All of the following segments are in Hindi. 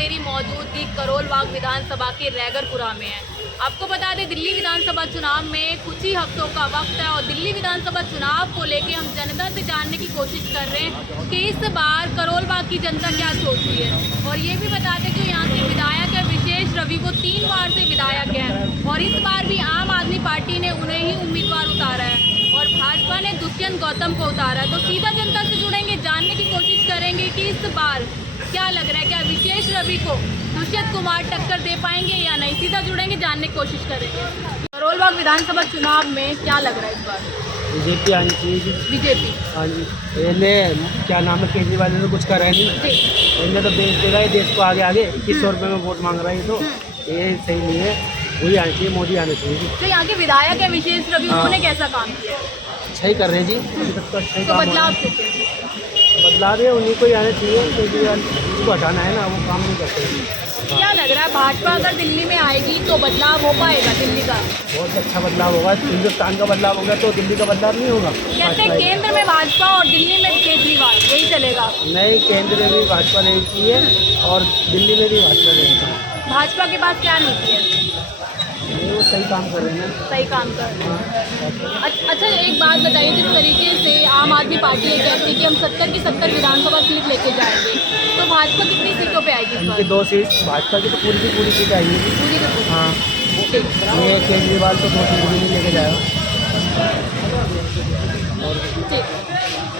मेरी मौजूदगी करोल बाग विधानसभा के रैगरपुरा में है। आपको बता दें, दिल्ली विधानसभा चुनाव में कुछ ही हफ्तों का वक्त है और दिल्ली विधानसभा चुनाव को लेकर हम जनता से जानने की कोशिश कर रहे हैं कि इस बार करोल बाग की जनता क्या सोच रही है। और ये भी बता दें कि यहाँ के विधायक है विशेष रवि, वो 3 बार से विधायक है और इस बार भी आम आदमी पार्टी ने उन्हें ही उम्मीदवार उतारा है और भाजपा ने दुष्यंत गौतम को उतारा है। तो सीधा जनता से जुड़ेंगे, जानने की कोशिश करेंगे कि इस बार क्या लग रहा है, क्या विशेष रवि को दुष्यंत कुमार टक्कर दे पाएंगे या नहीं। सीधा जुड़ेंगे, जानने की कोशिश करेंगे। करोल बाग विधानसभा चुनाव में क्या लग रहा है इस बार? बीजेपी आनी चाहिए। बीजेपी, हाँ जी। पहले क्या नाम है, केजरीवाल ने तो कुछ करा नहीं। इन्हें तो बेच देगा देश को आगे आगे। 2100 रुपये में वोट मांग रहा है, तो ये सही नहीं है। वही आनी चाहिए, मोदी आने चाहिए। तो यहाँ के विधायक है विशेष रवि, उन्होंने कैसा काम किया? अच्छा ही कर रहे हैं जी, अभी तक तो अच्छा ही तो काम बदलाव हो रहा क्यों? है। बदलाव है, उन्हीं को ही आना चाहिए। केजरीवाल उसको हटाना है ना, वो काम नहीं करते। क्या लग रहा है, भाजपा अगर दिल्ली में आएगी तो बदलाव हो पाएगा दिल्ली का? बहुत अच्छा बदलाव होगा। हिंदुस्तान का बदलाव होगा तो दिल्ली का बदलाव नहीं होगा। कहते हैं केंद्र में भाजपा और दिल्ली में केजरीवाल, यही चलेगा? नहीं, केंद्र में भी भाजपा रहनी चाहिए और दिल्ली में भी भाजपा रहनी चाहिए। भाजपा के पास क्या नीति है? नहीं, वो सही काम कर रहे हैं। सही काम कर रहे हैं। अच्छा, एक बात बताइए, जिस तरीके से आम आदमी पार्टी ये कहती है कि हम 70 की 70 विधानसभा सीट लेके जाएंगे, तो भाजपा कितनी सीटों पे आएगी इस बार? उनकी 2 सीट, भाजपा की तो पूरी की पूरी सीट आएगी। पूरी की पूरी? हाँ, ये केजरीवाल तो 2 सीट भी नहीं लेके जाएगा। ठीक,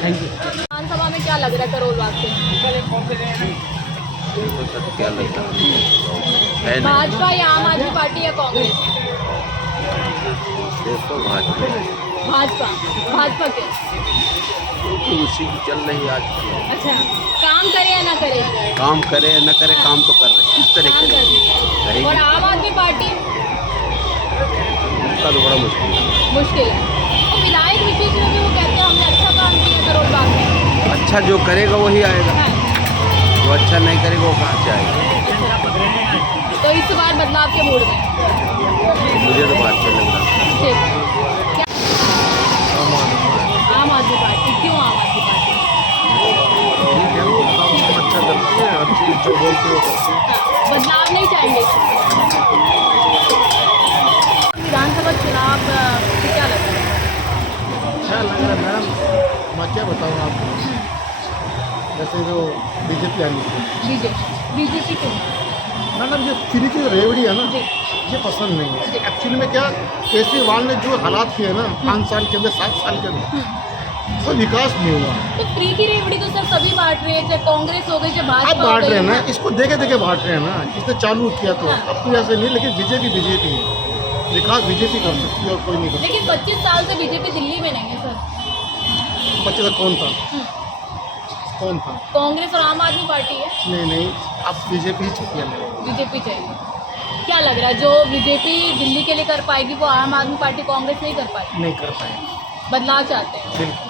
थैंक यू। विधानसभा में क्या लग रहा है करोल बाग से? क्या लगता है? भाजपा या आम आदमी पार्टी या कांग्रेस? देखो भाजपा भाजपा के? क्योंकि उसी की चल रही है आज। अच्छा, काम करे या ना करे? काम करे न करे, काम तो कर रहे हैं। किस तरह काम कर रही है। करेगी? और आम आदमी पार्टी? उसका तो बड़ा मुश्किल मुश्किल है। है। तो विधायक विशेष रवि वो कहते हैं हमने अच्छा काम किया करोल बाग में। अच्छा जो करेगा वही आएगा, हाँ। जो अच्छा नहीं करेगा वो कहाँ से आएगा? तो इस बार बदलाव के मूड में? मुझे तो भाजपा लग रहा है। ठीक। क्या आम आदमी पार्टी? क्यों आम आदमी पार्टी? ठीक है, वो काम अच्छा करती है, हर चीज़ जो बोलते हो करती है। हाँ, बदलाव नहीं चाहेंगे विधानसभा चुनाव से क्या लग रहा है? अच्छा लग रहा है मैडम। मैं क्या बताऊँ आपको, जैसे जो बीजेपी आनी चाहिए। बीजेपी क्यों? मैडम जो फ्री की रेवड़ी है ना, ये पसंद नहीं है। एक्चुअली में क्या, केजरीवाल ने जो हालात किए ना 5 साल के अंदर, 7 साल के अंदर, तो विकास नहीं हुआ। तो फ्री की रेवड़ी तो सर सभी बांट रहे हैं, चाहे कांग्रेस हो गई, चाहे अब भाजपा बांट रहे हैं ना, हो गई। इसको देखे देखे बांट रहे हैं ना। इसने चालू किया तो अपनी ऐसे नहीं, लेकिन बीजेपी है। विकास बीजेपी कर सकती है और कोई नहीं कर लेकिन 25 साल से बीजेपी दिल्ली में नहीं है सर। सकता। 25 कौन था? कौन था? कांग्रेस और आम आदमी पार्टी है। नहीं, अब बीजेपी ही चाहिए। बीजेपी चाहिए। क्या लग रहा है, जो बीजेपी दिल्ली के लिए कर पाएगी वो आम आदमी पार्टी कांग्रेस नहीं कर पाएगी? नहीं कर पाए। बदलाव चाहते हैं। बिल्कुल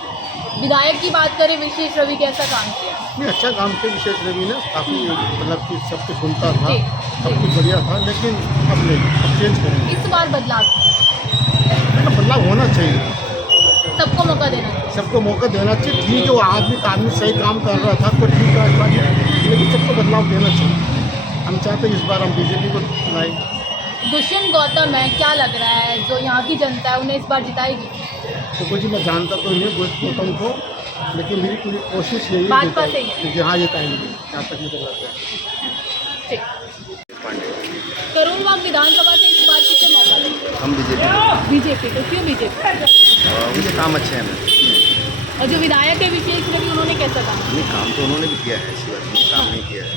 विधायक की बात करें, विशेष रवि कैसा काम किया? नहीं, अच्छा काम किया विशेष रवि ने। काफ़ी मतलब कि सब कुछ सुनता था, जी, सब कुछ बढ़िया था, लेकिन अब नहीं, अब चेंज करेंगे। इस बार बदलाव, बदलाव होना चाहिए, सबको मौका देना चाहिए। सबको मौका देना चाहिए। ठीक है, वो आदमी सही काम कर रहा था तो ठीक है, लेकिन सबको बदलाव देना चाहिए। हम चाहते हैं इस बार हम बीजेपी को लाएं। दुष्यंत गौतम है, क्या लग रहा है जो यहाँ की जनता है उन्हें इस बार जिताएगी? तो कुछ मैं जानता तो नहीं गौतम को, लेकिन मेरी पूरी कोशिश यही भाजपा से ही है कि हाँ जिताएंगे, जहाँ तक मुझे लगता है। ठीक। करोल बाग विधानसभा से इस बार किसे मौका देंगे? हम बीजेपी को। क्यों बीजेपी? उनके काम अच्छे हैं ना। और जो विधायक है विशेष रवि, उन्होंने कैसा काम नहीं, काम तो उन्होंने भी किया है, ऐसी बात नहीं, काम नहीं किया है,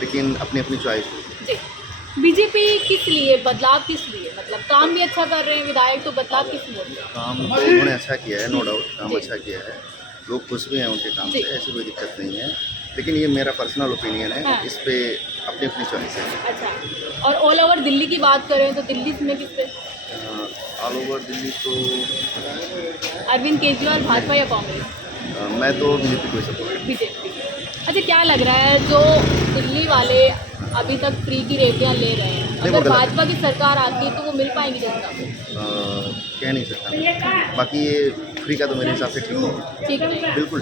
लेकिन अपनी अपनी चॉइस। जी। बीजेपी किस लिए, बदलाव किस लिए? मतलब काम भी अच्छा कर रहे हैं विधायक, तो बदलाव किस लिए? काम तो उन्होंने अच्छा किया है, नो डाउट, काम जी। अच्छा किया है। लोग खुश भी हैं उनके काम जी। से, ऐसी कोई दिक्कत नहीं है। लेकिन ये मेरा पर्सनल ओपिनियन है, हाँ। इस पे अपनी अपनी चॉइस है। अच्छा, और ऑल ओवर दिल्ली की बात करें तो दिल्ली में किस पे? ऑल ओवर दिल्ली तो अरविंद केजरीवाल, भाजपा या कांग्रेस? मैं तो बीजेपी को सपोर्ट। बीजेपी। अच्छा, क्या लग रहा है जो दिल्ली वाले अभी तक फ्री की रेवड़ियाँ ले रहे हैं, नहीं, वो अगर गलत है। भाजपा की सरकार आती है तो वो मिल पाएंगी जनता को? कह नहीं सकता, बाकी ये फ्री का तो मेरे हिसाब से ठीक नहीं है, ठीक है, बिल्कुल।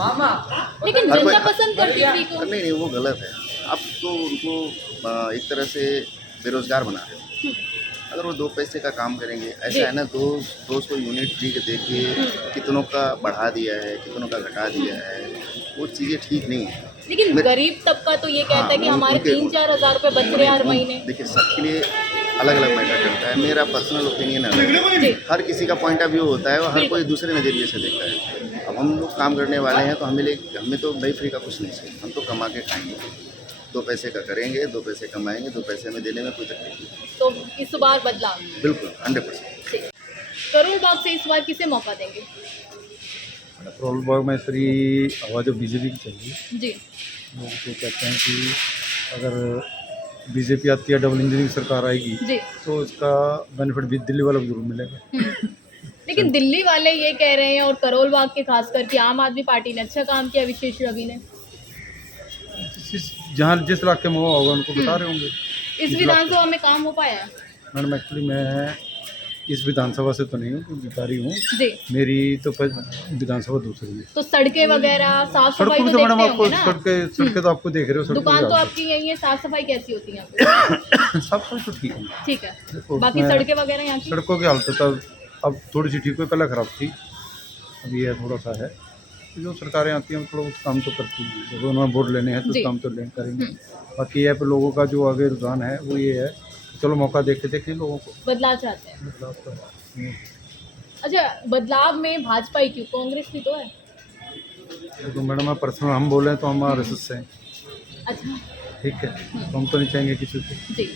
लेकिन हर जनता कोई- पसंद करती है फ्री को। नहीं, वो गलत है। अब तो उनको एक तरह से बेरोजगार बना रहे हो। अगर वो 2 पैसे का काम करेंगे, ऐसा है ना, 200 यूनिट फ्री के दे के कितनों का बढ़ा दिया है, कितनों का घटा दिया है, वो चीज़ें ठीक नहीं है। लेकिन गरीब तबका तो ये कहता है कि हाँ, हमारे उनके- 3-4 हज़ार रुपये बच रहे हैं हर महीने। देखिए, सबके लिए अलग अलग मैटर करता है। मेरा पर्सनल ओपिनियन है, जी हर किसी का पॉइंट ऑफ व्यू होता है और हर कोई दूसरे नज़रिए से देखता है। अब हम लोग काम करने वाले हैं तो हमें तो भाई फ्री का कुछ नहीं चाहिए, हम तो कमा के खाएंगे। 2 पैसे का करेंगे, 2 पैसे कमाएंगे, 2 पैसे हमें देने में कोई तकलीफ नहीं। तो इस बार बदलाव। बिल्कुल 100%। ठीक। करोल बाग से इस बार किसे मौका देंगे? करोल बाग में श्री हवा जो बीजेपी की चल जी लोग तो कहते हैं कि अगर बीजेपी आती है, डबल इंजन की सरकार आएगी, जी तो इसका बेनिफिट भी दिल्ली वालों को जरूर मिलेगा। लेकिन दिल्ली वाले ये कह रहे हैं और करोल बाग के खास करके आम आदमी पार्टी ने अच्छा काम किया, विशेष रवि ने। जहाँ जिस इलाके में हुआ होगा उनको बता रहे होंगे। इस विधानसभा में काम हो पाया है? मैडम एक्चुअली मैं इस विधानसभा से तो नहीं हूँ, क्योंकि भिखारी हूँ। जी मेरी तो विधानसभा दूसरी है। तो सड़कें वगैरह साफ सफाई सड़कों तो तो मैडम देखते आपको होंगे ना? सड़कें तो आपको देख रहे हो, दुकान तो सड़कों आपकी यही है, साफ सफाई कैसी होती है यहाँ पे? सब कुछ तो ठीक है। ठीक है, देखो, बाकी उसमें सड़कें वगैरह यहाँ की? सड़कों की हालत तो अब थोड़ी सी ठीक हुई, पहले खराब थी, अभी ये थोड़ा सा है। तो जो सरकारें आती हैं थोड़ा काम तो करती हैं, जब उन्होंने वोट लेने हैं तो जी। काम तो करेंगे। बाकी ये पे लोगों का जो आगे रुझान है वो ये है, चलो मौका देखे लोगों को बदलाव चाहते हैं। बदलाव का। अच्छा, बदलाव में भाजपा ही क्यों, कांग्रेस भी तो है। तो मैडम मैं पर्सनल हम बोले तो हम RSS से हैं, अच्छा ठीक है, तो हम तो नहीं चाहेंगे किसी को। जी,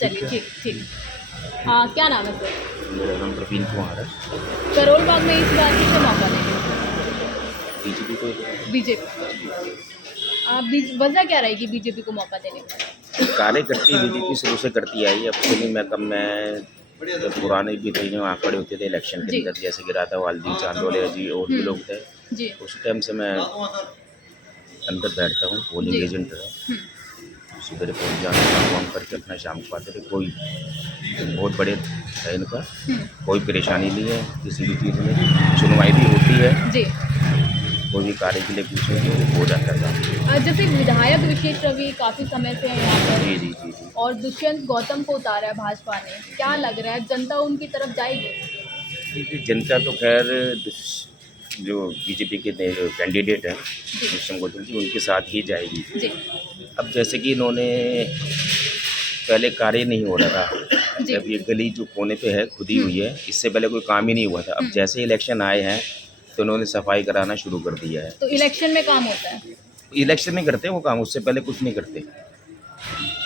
चलिए ठीक ठीक। हाँ, क्या नाम है सर? मेरा नाम प्रवीण कुमार है। करोल बाग में इस बार किसे मौका देंगे? बीजेपी को बीजेपी। वजह क्या रहेगी बीजेपी को मौका देने का? कार्य करती बीजेपी शुरू से करती आई। अब तो नहीं, मैं जब पुराने भी थे जो आंकड़े होते थे इलेक्शन के जी। अंदर, जैसे कि राधा वालजी, चांदोलिया जी और भी लोग थे, जी उस टाइम से मैं अंदर बैठता हूँ, पोलिंग जी। एजेंट है। सुबह पहुँच जाना, काम वाम करके अपना शाम को आते थे। कोई बहुत बड़े है इनका, कोई परेशानी नहीं है किसी भी चीज़ में, सुनवाई भी होती है, जी। कोई भी कार्य के लिए पूछो तो हो जाता था। जैसे विधायक विशेष रवि काफ़ी समय से है यहाँ पर, जी जी जी जी। और दुष्यंत गौतम को उतारा है भाजपा ने, क्या लग रहा है जनता उनकी तरफ जाएगी? क्योंकि जनता तो खैर जो बीजेपी के कैंडिडेट हैं दुष्यंत गौतम जी, उनके साथ ही जाएगी। जी अब जैसे कि इन्होंने पहले कार्य नहीं हो रहा था, जी। जब ये गली जो कोने पे है खुदी हुई है, इससे पहले कोई काम ही नहीं हुआ था। अब जैसे इलेक्शन आए हैं तो उन्होंने सफाई कराना शुरू कर दिया है। तो इलेक्शन में काम होता है? इलेक्शन में करते हैं वो काम, उससे पहले कुछ नहीं करते।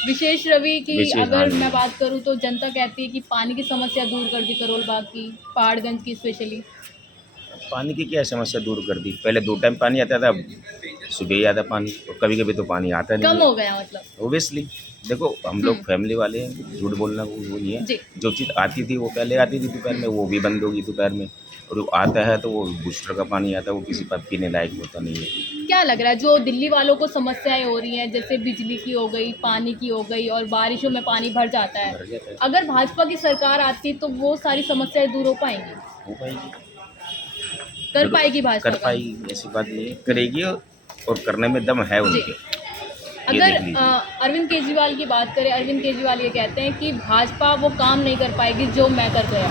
विशेष रवि की विशेष, हाँ अगर जी। मैं बात करूँ तो जनता कहती है कि पानी की समस्या दूर कर दी करोल बाग की, पहाड़गंज की स्पेशली। पानी की क्या समस्या दूर कर दी? पहले 2 टाइम पानी आता था, अब सुबह ही आता पानी, और कभी कभी तो पानी आता कम नहीं। हो गया मतलब? ओबियसली देखो, हम लोग फैमिली वाले हैं, झूठ बोलना वो नहीं जी। है। जो चीज़ आती थी वो पहले आती थी दोपहर में, वो भी बंद होगी दोपहर में, और जो आता है तो वो बूस्टर का पानी आता है, वो किसी पर पीने लायक होता नहीं है। क्या लग रहा है जो दिल्ली वालों को समस्याएं हो रही हैं, जैसे बिजली की हो गई, पानी की हो गई, और बारिशों में पानी भर जाता है, भर जाता है। अगर भाजपा की सरकार आती तो वो सारी समस्याएं दूर हो पाएंगी? हो पाएगी, कर जरूर पाएगी भाजपा? कर पाएगी, ऐसी बात नहीं है, करेगी, और करने में दम है उनके। ये अगर देख लीजिए। अरविंद केजरीवाल की बात करें, अरविंद केजरीवाल ये कहते हैं कि भाजपा वो काम नहीं कर पाएगी जो मैं कर गया।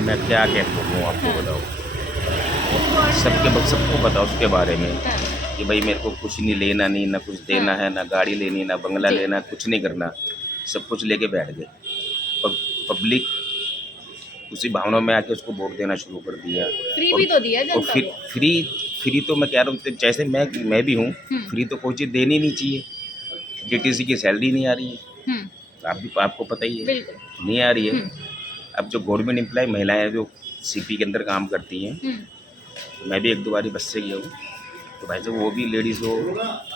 मैं क्या कहता हूँ आपको बताओ, सबको बताओ उसके बारे में कि भाई मेरे को कुछ नहीं लेना, नहीं ना कुछ देना है, ना गाड़ी लेनी, ना बंगला जी। लेना, कुछ नहीं करना, सब कुछ लेके बैठ गए। पब्लिक उसी भावना में आके उसको वोट देना शुरू कर दिया। फ्री और- भी तो दिया और जनता फिर को। फ्री तो मैं कह रहा हूँ, जैसे मैं भी हूँ, फ्री तो कोई चीज़ देनी नहीं चाहिए। DTC की सैलरी नहीं आ रही है, आपको पता ही है, बिल्कुल। नहीं आ रही है। अब जो गवर्नमेंट एम्प्लॉय महिलाएं जो CP के अंदर काम करती हैं, मैं भी 1-2 बारी बस से गया हूँ, तो भाई साहब वो भी लेडीज़ वो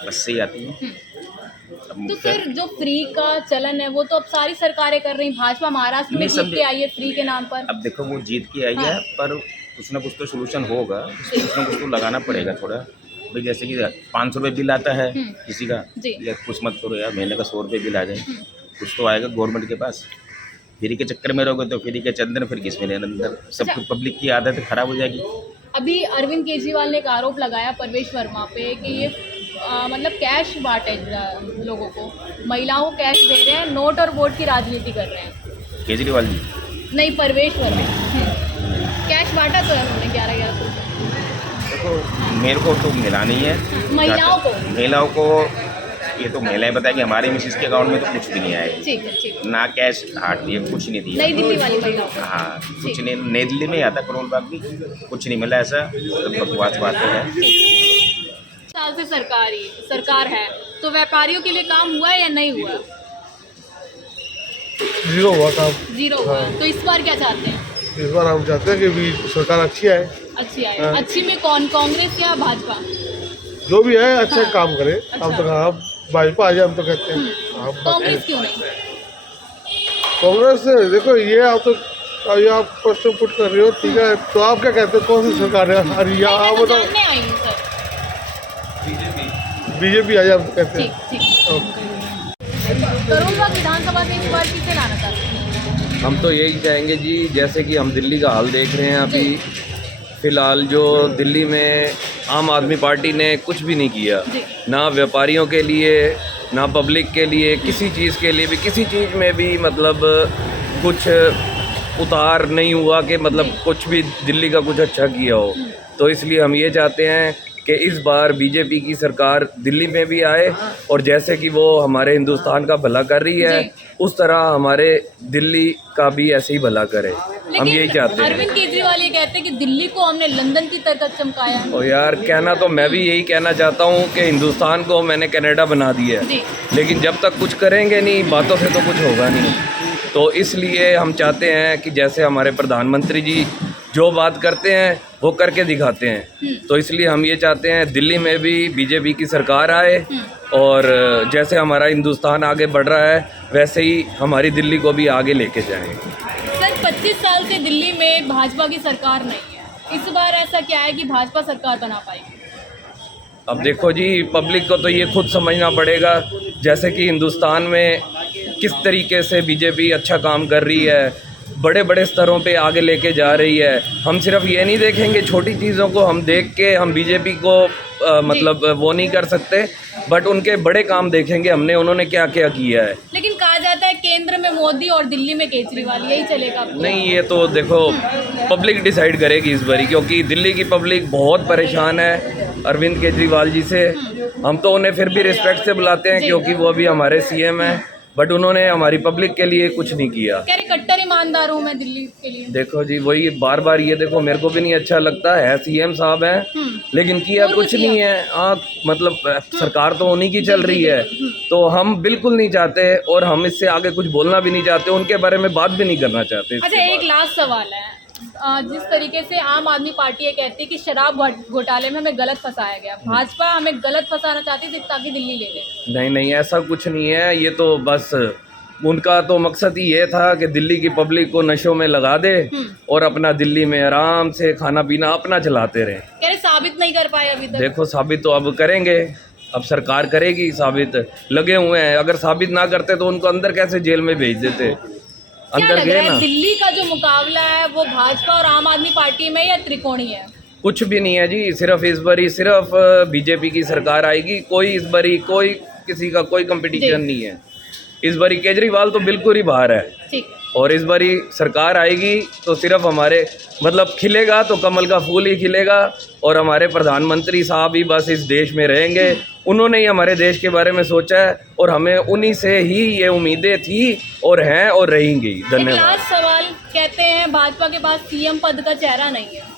बस से ही आती हैं। अब तो मुख्य- फिर जो फ्री का चलन है वो तो अब सारी सरकारें कर रही, भाजपा महाराष्ट्र में नहीं, जीत समझे। के आई है फ्री के नाम पर। अब देखो वो जीत के आई है, हाँ। पर कुछ ना कुछ तो सोल्यूशन होगा, कुछ ना कुछ तो लगाना पड़ेगा थोड़ा। भाई जैसे कि 500 रुपये बिल आता है किसी का, जी। या कुछ मत करो यार, महीने का 100 रुपये बिल आ जाए, कुछ तो आएगा गवर्नमेंट के पास। फ्री के चक्कर में रहोगे तो फ्री के चंदन फिर किस में अंदर, सब अच्छा। पब्लिक की आदत खराब हो जाएगी। अभी अरविंद केजरीवाल ने एक आरोप लगाया परवेश वर्मा पे कि ये मतलब कैश बांटे लोगों को, महिलाओं को कैश दे रहे हैं, नोट और वोट की राजनीति कर रहे हैं। केजरीवाल जी नहीं, परवेश वर्मा कैश बांटा तो है उन्होंने 11,000 देखो मेरे को तो मिला नहीं है। महिलाओं को ये तो महिलाएं बताएं कि हमारे मिसिस के अकाउंट में तो कुछ भी नहीं आया है। ठीक है, ठीक है। ना कैश हार्ड ये कुछ नहीं दिया। नई दिल्ली वाली महिलाओं को हाँ कुछ नहीं, नई दिल्ली में ही आता करोल बाग भी कुछ नहीं मिला ऐसा, तो बकवास बातें हैं। साल से सरकार है तो व्यापारियों के लिए काम हुआ है या नहीं हुआ? जीरो हुआ काम। जीरो हुआ। तो इस बार क्या चाहते हैं? इस बार हम चाहते हैं कि भी सरकार अच्छी आए, अच्छी आए। अच्छी में कौन, कांग्रेस या भाजपा? जो भी है अच्छा हाँ। काम करे। अच्छा। हम तो हाँ भाजपा आ जाए हम तो कहते हैं। हम कांग्रेस क्यों नहीं? कांग्रेस से देखो ये आप तो अभी आप प्रश्न पुट कर रहे हो, ठीक है, तो आप क्या कहते हैं कौन सी सरकार है आ रही है? नहीं, आप मैं तो बताओ। जानने आई हूँ सर। बीजेपी आ जाए हम कहते ठीक हैं। ठीक। ओके। करोल बाग विधानसभा से इस बार किसे लाना चाहते हैं? हम तो यही चाहेंगे जी, जैसे कि हम दिल्ली का हाल देख रहे हैं अभी फ़िलहाल, जो दिल्ली में आम आदमी पार्टी ने कुछ भी नहीं किया, ना व्यापारियों के लिए ना पब्लिक के लिए, किसी चीज़ के लिए भी, किसी चीज़ में भी मतलब कुछ उतार नहीं हुआ कि मतलब कुछ भी दिल्ली का कुछ अच्छा किया हो। तो इसलिए हम ये चाहते हैं कि इस बार बीजेपी की सरकार दिल्ली में भी आए और जैसे कि वो हमारे हिंदुस्तान का भला कर रही है उस तरह हमारे दिल्ली का भी ऐसे ही भला करे। हम यही चाहते हैं। अरविंद केजरीवाल ये कहते हैं कि दिल्ली को हमने लंदन की तरह चमकाया है। और यार कहना तो मैं भी यही कहना चाहता हूँ कि हिंदुस्तान को मैंने कनाडा बना दिया है, लेकिन जब तक कुछ करेंगे नहीं, बातों से तो कुछ होगा नहीं। तो इसलिए हम चाहते हैं कि जैसे हमारे प्रधानमंत्री जी जो बात करते हैं वो करके दिखाते हैं, तो इसलिए हम ये चाहते हैं दिल्ली में भी बीजेपी की सरकार आए और जैसे हमारा हिंदुस्तान आगे बढ़ रहा है वैसे ही हमारी दिल्ली को भी आगे लेके जाएं। सर 25 साल से दिल्ली में भाजपा की सरकार नहीं है, इस बार ऐसा क्या है कि भाजपा सरकार बना पाएगी? अब देखो जी, पब्लिक को तो ये खुद समझना पड़ेगा, जैसे कि हिंदुस्तान में किस तरीके से बीजेपी अच्छा काम कर रही है, बड़े बड़े स्तरों पे आगे लेके जा रही है। हम सिर्फ ये नहीं देखेंगे छोटी चीज़ों को, हम देख के हम बीजेपी को मतलब वो नहीं कर सकते, बट उनके बड़े काम देखेंगे हमने, उन्होंने क्या क्या किया है। लेकिन कहा जाता है केंद्र में मोदी और दिल्ली में केजरीवाल, यही चलेगा? नहीं, ये तो देखो पब्लिक डिसाइड करेगी इस बारी, क्योंकि दिल्ली की पब्लिक बहुत परेशान है अरविंद केजरीवाल जी से। हम तो उन्हें फिर भी रिस्पेक्ट से बुलाते हैं क्योंकि वो अभी हमारे सीएम हैं, बट उन्होंने हमारी पब्लिक के लिए कुछ नहीं किया। कह रहे कट्टर ईमानदार हूँ मैं दिल्ली के लिए। देखो जी, वही बार बार ये देखो, मेरे को भी नहीं अच्छा लगता है, सीएम साहब हैं लेकिन किया कुछ नहीं है। हाँ मतलब सरकार तो उन्हीं की चल रही है, तो हम बिल्कुल नहीं चाहते और हम इससे आगे कुछ बोलना भी नहीं चाहते, उनके बारे में बात भी नहीं करना चाहते। अच्छा, एक लास्ट सवाल है, जिस तरीके से आम आदमी पार्टी ये कहती है कि शराब घोटाले में हमें गलत फंसाया गया, भाजपा हमें गलत फंसाना चाहती थी ताकि दिल्ली ले ले। नहीं नहीं, ऐसा कुछ नहीं है, ये तो बस उनका तो मकसद ही ये था कि दिल्ली की पब्लिक को नशों में लगा दे और अपना दिल्ली में आराम से खाना पीना अपना चलाते रहे। कह रहे साबित नहीं कर पाए अभी तक। देखो साबित तो अब करेंगे, अब सरकार करेगी साबित, लगे हुए हैं। अगर साबित ना करते तो उनको अंदर कैसे जेल में भेज देते, अंदर गए ना। दिल्ली का जो मुकाबला है वो भाजपा और आम आदमी पार्टी में या त्रिकोणी है? कुछ भी नहीं है जी, सिर्फ इस बारी सिर्फ बीजेपी की सरकार आएगी, कोई इस बारी कोई किसी का कोई कंपटीशन नहीं है। इस बारी केजरीवाल तो बिल्कुल ही बाहर है, ठीक, और इस बारी सरकार आएगी तो सिर्फ हमारे मतलब खिलेगा तो कमल का फूल ही खिलेगा, और हमारे प्रधानमंत्री साहब ही बस इस देश में रहेंगे। उन्होंने ही हमारे देश के बारे में सोचा है और हमें उन्हीं से ही ये उम्मीदें थी और हैं और रहेंगी। धन्यवाद। लास्ट सवाल, कहते हैं भाजपा के पास सीएम पद का चेहरा नहीं है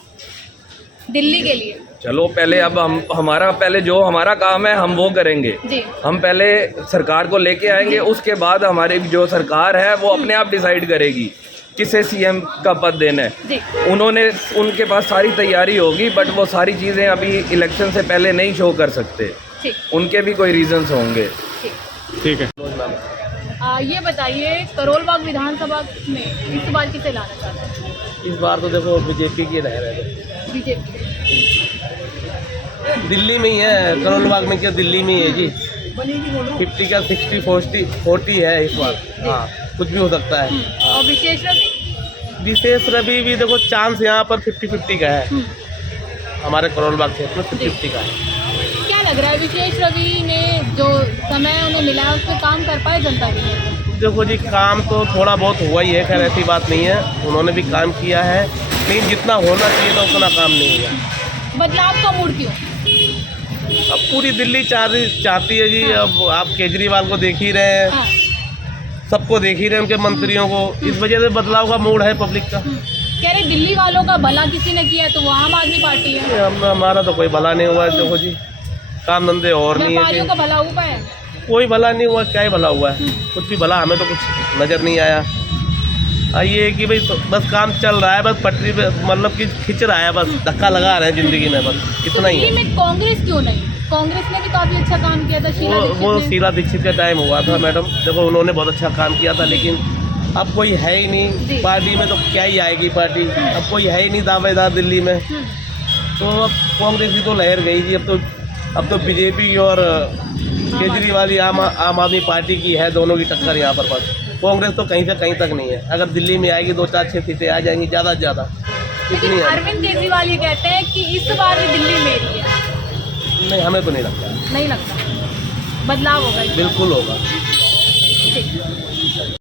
दिल्ली के लिए। चलो पहले अब हमारा पहले जो हमारा काम है हम वो करेंगे जी। हम पहले सरकार को लेके आएंगे, उसके बाद हमारी जो सरकार है वो अपने आप डिसाइड करेगी किसे सीएम का पद देना है। उन्होंने उनके पास सारी तैयारी होगी, बट वो सारी चीज़ें अभी इलेक्शन से पहले नहीं शो कर सकते, उनके भी कोई रीजंस होंगे। ठीक है। ये बताइए करोल बाग विधानसभा में इस बार किसे लाना चाहते हैं? इस बार तो देखो बीजेपी की लहर है, बीजेपी। दिल्ली में ही है, करोल बाग में क्या दिल्ली में ही है जी। 50 का 60 40 है इस बार। हाँ, कुछ भी हो सकता है। और विशेष रवि भी देखो चांस यहाँ पर 50-50 का है। हमारे करोल बाग क्षेत्र में 50-50 का है। क्या लग रहा है विशेष रवि ने जो समय उन्हें मिला है उसमें काम कर पाए जनता के लिए? देखो जी, काम तो थोड़ा बहुत हुआ ही है, खैर ऐसी बात नहीं है, उन्होंने भी काम किया है, लेकिन जितना होना चाहिए था उतना काम नहीं हुआ। बदलाव का मूड क्यों? अब पूरी दिल्ली चाहती है जी। अब आप केजरीवाल को देख ही रहे हैं, हाँ। सबको देख ही रहे हैं, उनके मंत्रियों को, इस वजह से बदलाव का मूड है पब्लिक का। कह रहे दिल्ली वालों का भला किसी ने किया तो वो आम आदमी पार्टी है। हमारा तो कोई भला नहीं हुआ है, देखो जी, काम धंधे और नहीं है व्यापारियों जी। का भला हुआ है? कोई भला नहीं हुआ, क्या ही भला हुआ है, कुछ भी भला हमें तो कुछ नज़र नहीं आया। ये है कि भाई तो बस काम चल रहा है, बस पटरी पे मतलब कि खिंच रहा है, बस धक्का लगा रहे हैं ज़िंदगी में, बस इतना ही है। दिल्ली में कांग्रेस क्यों नहीं? कांग्रेस ने भी काफी अच्छा काम किया था। वो शीला दीक्षित का टाइम हुआ था मैडम, देखो उन्होंने बहुत अच्छा काम किया था, लेकिन अब कोई है ही नहीं पार्टी में, तो क्या ही आएगी पार्टी, अब कोई है ही नहीं दावेदार दिल्ली में, तो अब कांग्रेस की तो लहर गई जी। अब तो बीजेपी और केजरीवाल आम आदमी पार्टी की है, दोनों की टक्कर यहाँ पर बस। कांग्रेस तो कहीं से कहीं तक नहीं है, अगर दिल्ली में आएगी 2-4-6 सीटें आ जाएंगी ज़्यादा से ज़्यादा, लेकिन इतनी है। अरविंद केजरीवाल ये कहते हैं कि इस बार भी दिल्ली मेरी है। नहीं, हमें तो नहीं लगता, नहीं लगता बदलाव होगा? बिल्कुल होगा। ठीक।